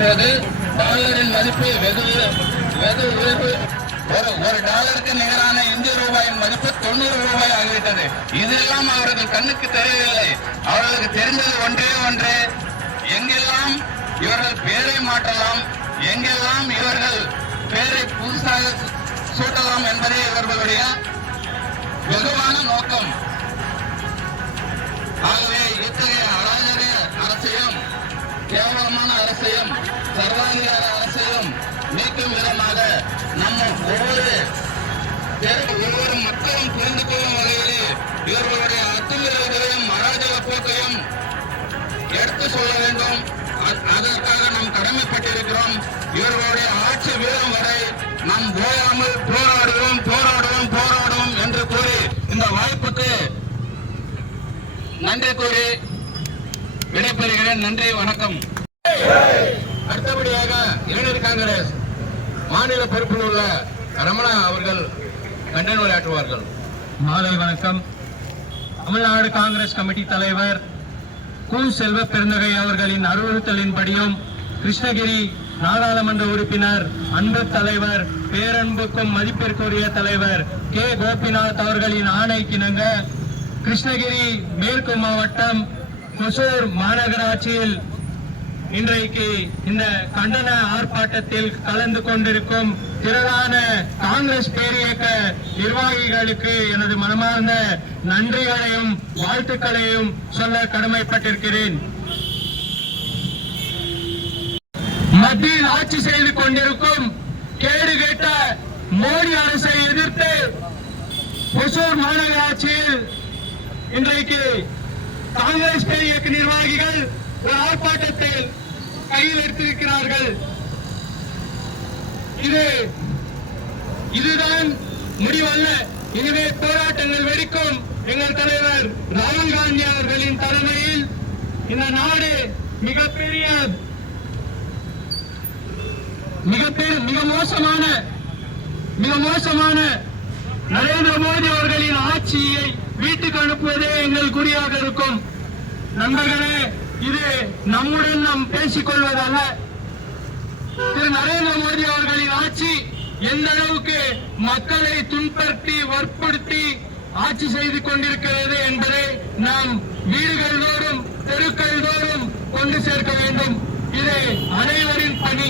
போது டாலரின் மதிப்பு வெகு வெகு உயர்வு ஒரு ஒரு டாலருக்கு நிகரான இந்திய ரூபாயின் மதிப்பு தொண்ணூறு ரூபாய் ஆகிவிட்டது. இதெல்லாம் அவர்கள் கண்ணுக்கு தெரியவில்லை. அவர்களுக்கு தெரிந்தது ஒன்றே ஒன்றே. எங்கெல்லாம் இவர்கள் பேரை மாற்றலாம் எங்கெல்லாம் இவர்கள் பேரை புதுசாக சூட்டலாம் என்பதே இவர்களுடைய வெகுவான நோக்கம். கேவலமான அரசையும் சர்வாதிகார அரசையும் நீக்கும் விதமாக நம்ம ஒவ்வொரு ஒவ்வொரு மக்களும் புரிந்து கொள்ளும் வகையிலே இவர்களுடைய அத்துமீறல்களையும் அராஜக போக்கையும் எடுத்து சொல்ல வேண்டும். அதற்காக நாம் கடமைப்பட்டிருக்கிறோம். இவர்களுடைய ஆட்சி வீரம் வரை நாம் ஓயாமல் போராடுவோம் போராடுவோம் போராடுவோம் என்று கூறி இந்த வாய்ப்புக்கு நன்றி கூறி விடைபெறுகிறேன். நன்றி வணக்கம். அடுத்தபடியாக இளைஞர் காங்கிரஸ் மாநில பொறுப்பில் உள்ள ரமணா அவர்கள் கண்டன உரையாற்றுவார்கள். மாலை வணக்கம். தமிழ்நாடு காங்கிரஸ் கமிட்டி தலைவர் கு. செல்வ பெருந்தகை அவர்களின் அறிவுறுத்தலின்படியும் கிருஷ்ணகிரி நாடாளுமன்ற உறுப்பினர் அன்பு தலைவர் பேரன்புக்கும் மதிப்பிற்குரிய தலைவர் கே. கோபிநாத் அவர்களின் ஆணைக்கிணங்க கிருஷ்ணகிரி மேற்கு மாவட்டம் ஒசூர் மாநகராட்சியில் இன்றைக்கு இந்த கண்டன ஆர்ப்பாட்டத்தில் கலந்து கொண்டிருக்கும் திரளான காங்கிரஸ் பேரியக்க நிர்வாகிகளுக்கு எனது மனமார்ந்த நன்றிகளையும் வாழ்த்துக்களையும் சொல்ல கடமைப்பட்டிருக்கிறேன். மத்தியில் ஆட்சி செய்து கொண்டிருக்கும் கேடு கேட்ட மோடி அரசை எதிர்த்து ஒசூர் மாநகராட்சியில் இன்றைக்கு காங்கிரஸ் இயக்க நிர்வாகிகள் ஒரு ஆர்ப்பாட்டத்தில் கையில் எடுத்திருக்கிறார்கள். இது இதுதான் முடிவல்ல. எனவே போராட்டங்கள் வெடிக்கும். எங்கள் தலைவர் ராகுல் காந்தி அவர்களின் தலைமையில் இந்த நாடு மிகப்பெரிய மிகப்பெரிய மிக மோசமான மிக மோசமான நரேந்திர மோடி அவர்களின் ஆட்சியை வீட்டுக்கு அனுப்புவதே எங்கள் குறியாக இருக்கும். நண்பர்களே இது நம்முடன் நாம் பேசிக் கொள்வதல்ல திரு நரேந்திர மோடி அவர்களின் ஆட்சி எந்த அளவுக்கு மக்களை துன்படுத்தி வற்புறுத்தி ஆட்சி செய்து கொண்டிருக்கிறது என்பதை நாம் வீடுகள் தோறும் தெருக்கள் தோறும் கொண்டு சேர்க்க வேண்டும். இது அனைவரின் பணி.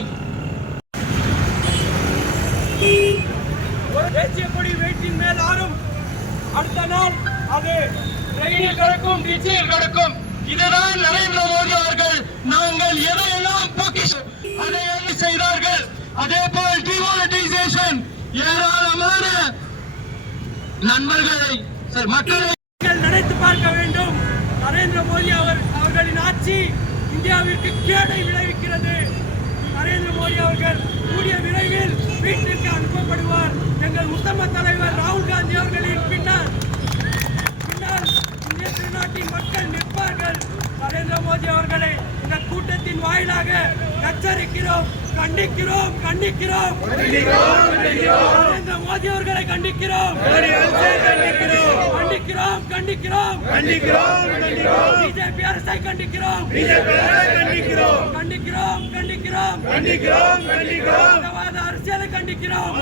தேசிய கொடி வெயிட்டின் மேல் ஆறும். அடுத்த நாள் அது ரயிலில் கிடக்கும் டிச்சியில் கிடக்கும். இதுதான் நரேந்திர மோடி அவர்கள். நாங்கள் எதையெல்லாம் பொக்கிஷ அதை என்ன செய்தார்கள்? அதே போல் டிமானிட்டைசேஷன் ஏராளமான நண்பர்களை சரி, மக்களை நீங்கள் நினைத்து பார்க்க வேண்டும். நரேந்திர மோடி அவர் அவர்களின் ஆட்சி இந்தியாவிற்கு கேடை விளைவிக்கிறது. நரேந்திர மோடி அவர்கள் கூடிய விரைவில் வீட்டிற்கு அனுப்பப்படுவார் கண்டிக்கிறோம் கண்டிக்கிறோம். நரேந்திர மோடி அவர்களை கண்டிக்கிறோம். கண்டிக்கிறோம் கண்டிக்கிறோம். பிஜேபி அரசை கண்டிக்கிறோம். கண்டிக்கிறோம் கண்டிக்கிறோம். கண்டிக்கிறோம் கண்டிக்கிறோம் மதவாத அரசியலை கண்டிக்கிறோம்.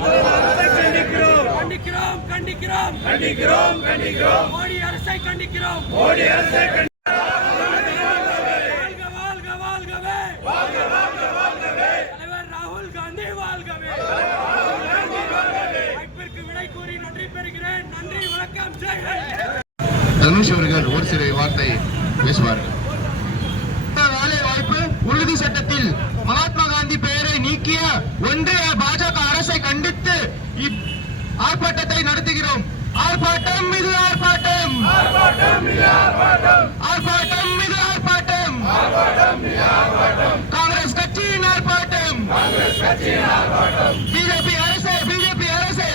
கண்டிக்கிறோம் கண்டிக்கிறோம். கண்டிக்கிறோம் கண்டிக்கிறோம் மோடி அரசை கண்டிக்கிறோம். மோடி அரசை வாழ்க வாழ்க வாழ்கவே தலைவர் ராகுல் காந்தி வாழ்கவே வாய்ப்பிற்கு விடை கூறி நன்றி பெறுகிறேன் நன்றி வணக்கம் ஜெய் ஹிந்த் தனுஷ் அவர்கள் ஒரு சில வார்த்தை பேசுவார்கள் வேலை வாய்ப்பு உறுதி சட்டத்தில் மகாத்மா காந்தி பெயரை நீக்கிய ஒன்றிய பாஜக அரசை கண்டித்து ஆர்ப்பாட்டத்தை நடத்துகிறோம். ஆர்ப்பாட்டம் இது ஆர்ப்பாட்டம். ஆர்ப்பாட்டம் இது ஆர்ப்பாட்டம். காங்கிரஸ் கட்சியின் ஆர்ப்பாட்டம். பிஜேபி அரசு பிஜேபி அரசு.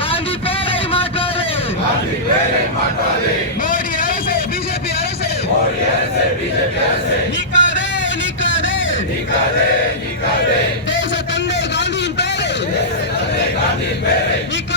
காந்தி பேரை மாற்றாதே. மோடி அரசு பிஜேபி அரசு. நீக்காதே நீக்காதே. தேச தந்தை காந்தியின் பேரை. நீக்க